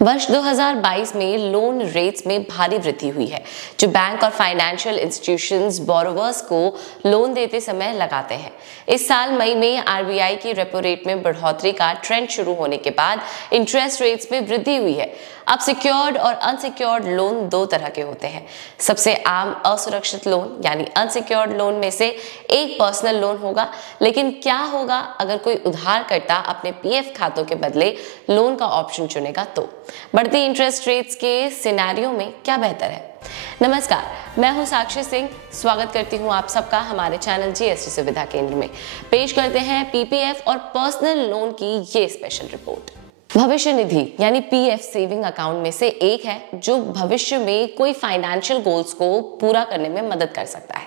वर्ष 2022 में loan rates में भारी वृद्धि हुई है, जो बैंक और फाइनेंशियल इंस्टीट्यूशंस बोरोवर्स को लोन देते समय लगाते हैं। इस साल मई में आरबीआई की रेपो रेट में बढ़ोतरी का ट्रेंड शुरू होने के बाद इंटरेस्ट रेट्स में वृद्धि हुई है। अब सिक्योर्ड और अनसिक्योर्ड लोन दो तरह के होते हैं। सबसे आम असुरक्षित लोन यानी अनसिक्योर्ड लोन में से एक पर्सनल लोन होगा, लेकिन क्या होगा अगर कोई उधारकर्ता अपने पीएफ खातों के बदले लोन का ऑप्शन चुनेगा तो बढ़ती इंटरेस्ट रेट्स के सिनेरियो में क्या बेहतर है। नमस्कार, मैं हूं साक्षी सिंह। स्वागत करती हूं आप सबका हमारे चैनल जीएसटी सुविधा केंद्र में। पेश करते हैं पीपीएफ और पर्सनल लोन की ये स्पेशल रिपोर्ट। भविष्य निधि यानी पीएफ सेविंग अकाउंट में से एक है जो भविष्य में कोई फाइनेंशियल गोल्स को पूरा करने में मदद कर सकता है।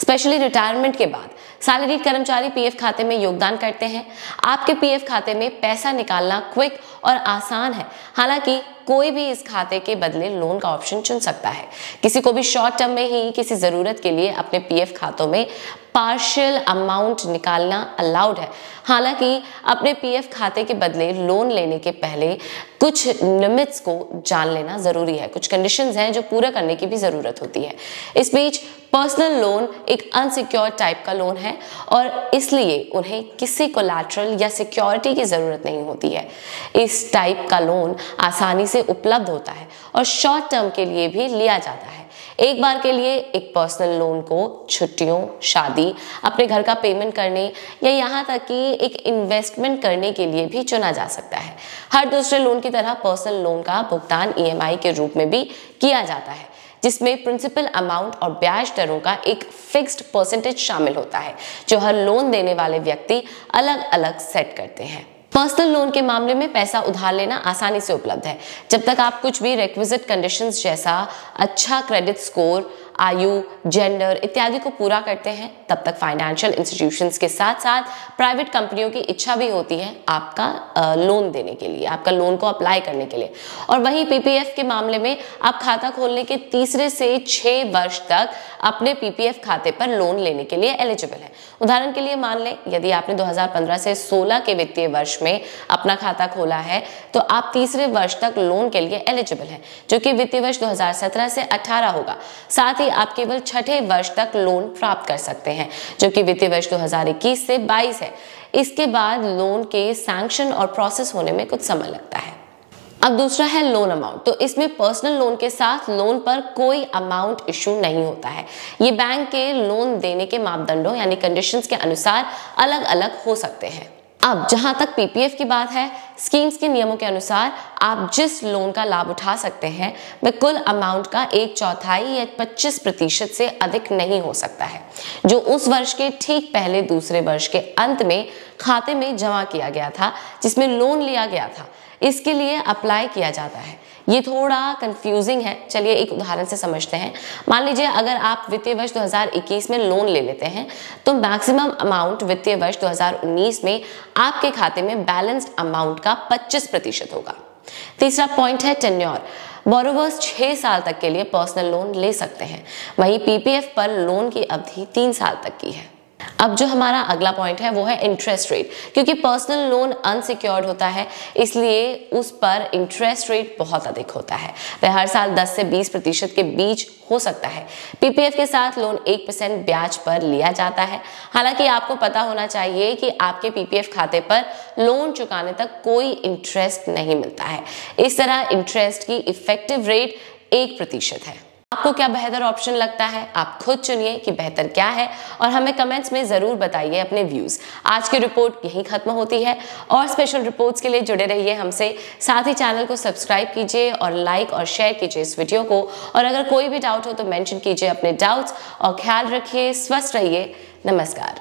स्पेशली रिटायरमेंट के बाद सैलरीड कर्मचारी पीएफ खाते में योगदान करते हैं। आपके पीएफ खाते में पैसा निकालना क्विक और आसान है। हालांकि कोई भी इस खाते के बदले लोन का ऑप्शन चुन सकता है। किसी को भी शॉर्ट टर्म में ही किसी जरूरत के लिए अपने पीएफ खातों में पार्शियल अमाउंट निकालना अलाउड है। हालांकि अपने पीएफ खाते के बदले लोन लेने के पहले कुछ लिमिट्स को जान लेना जरूरी है। कुछ कंडीशंस हैं जो पूरा करने की भी जरूरत होती है। इस बीच पर्सनल लोन एक अनसिक्योर्ड टाइप का लोन है और इसलिए उन्हें किसी कोलैटरल या सिक्योरिटी की जरूरत नहीं होती है। इस टाइप का लोन आसानी से उपलब्ध होता है और शॉर्ट टर्म के लिए भी लिया जाता है। एक बार के लिए एक पर्सनल लोन को छुट्टियों, शादी, अपने घर का पेमेंट करने या यहाँ तक कि एक इन्वेस्टमेंट करने के लिए भी चुना जा सकता है। हर दूसरे लोन की तरह पर्सनल लोन का भुगतान ईएमआई के रूप में भी किया जाता है, जिसमें प्रिंसिपल अमाउंट और ब्याज दरों का एक फिक्स्ड परसेंटेज शामिल होता है, जो हर लोन देने वाले व्यक्ति अलग अलग सेट करते हैं। पर्सनल लोन के मामले में पैसा उधार लेना आसानी से उपलब्ध है, जब तक आप कुछ भी रिक्विजिट कंडीशंस जैसा अच्छा क्रेडिट स्कोर, आयु, जेंडर इत्यादि को पूरा करते हैं। तब तक फाइनेंशियल इंस्टीट्यूशंस के साथ साथ प्राइवेट कंपनियों की इच्छा भी होती है आपका लोन देने के लिए, आपका लोन को अप्लाई करने के लिए। और वहीं पीपीएफ के मामले में आप खाता खोलने के तीसरे से 6 वर्ष तक अपने पीपीएफ खाते पर लोन लेने के लिए एलिजिबल है। उदाहरण के लिए मान लें, यदि आपने 2015 से 16 के वित्तीय वर्ष में अपना खाता खोला है तो आप तीसरे वर्ष तक लोन के लिए एलिजिबल हैं, जो कि वित्तीय वर्ष 2017 से 18 होगा। साथ ही आप केवल छठे वर्ष तक लोन प्राप्त कर सकते हैं, जो कि वित्तीय वर्ष 2021 से 22 है। इसके बाद लोन के सैंक्शन और प्रोसेस होने में कुछ समय लगता है। अब दूसरा है लोन अमाउंट। तो इसमें पर्सनल लोन के साथ लोन पर कोई अमाउंट इशू नहीं होता है। ये बैंक के लोन देने के मापदंडों यानी कंडीशंस के अनुसार अलग अलग हो सकते हैं। अब जहां तक पीपीएफ की बात है, स्कीम्स के नियमों के अनुसार आप जिस लोन का लाभ उठा सकते हैं वह कुल अमाउंट का 1/4 या 25% से अधिक नहीं हो सकता है, जो उस वर्ष के ठीक पहले दूसरे वर्ष के अंत में खाते में जमा किया गया था जिसमें लोन लिया गया था। इसके लिए अप्लाई किया जाता है। ये थोड़ा कंफ्यूजिंग है, चलिए एक उदाहरण से समझते हैं। मान लीजिए अगर आप वित्तीय वर्ष 2021 में लोन ले लेते हैं तो मैक्सिमम अमाउंट वित्तीय वर्ष 2019 में आपके खाते में बैलेंस्ड अमाउंट का 25% होगा। तीसरा पॉइंट है टेन्योर। बोरोवर्स 6 साल तक के लिए पर्सनल लोन ले सकते हैं, वहीं पीपीएफ पर लोन की अवधि 3 साल तक की है। अब जो हमारा अगला पॉइंट है वो है इंटरेस्ट रेट। क्योंकि पर्सनल लोन अनसिक्योर्ड होता है, इसलिए उस पर इंटरेस्ट रेट बहुत अधिक होता है। वह हर साल 10 से 20% के बीच हो सकता है। पीपीएफ के साथ लोन 1% ब्याज पर लिया जाता है। हालांकि आपको पता होना चाहिए कि आपके पीपीएफ खाते पर लोन चुकाने तक कोई इंटरेस्ट नहीं मिलता है। इस तरह इंटरेस्ट की इफेक्टिव रेट 1% है। आपको क्या बेहतर ऑप्शन लगता है? आप खुद चुनिए कि बेहतर क्या है और हमें कमेंट्स में जरूर बताइए अपने व्यूज। आज की रिपोर्ट यहीं खत्म होती है और स्पेशल रिपोर्ट्स के लिए जुड़े रहिए हमसे। साथ ही चैनल को सब्सक्राइब कीजिए और लाइक और शेयर कीजिए इस वीडियो को। और अगर कोई भी डाउट हो तो मेंशन कीजिए अपने डाउट्स और ख्याल रखिए, स्वस्थ रहिए। नमस्कार।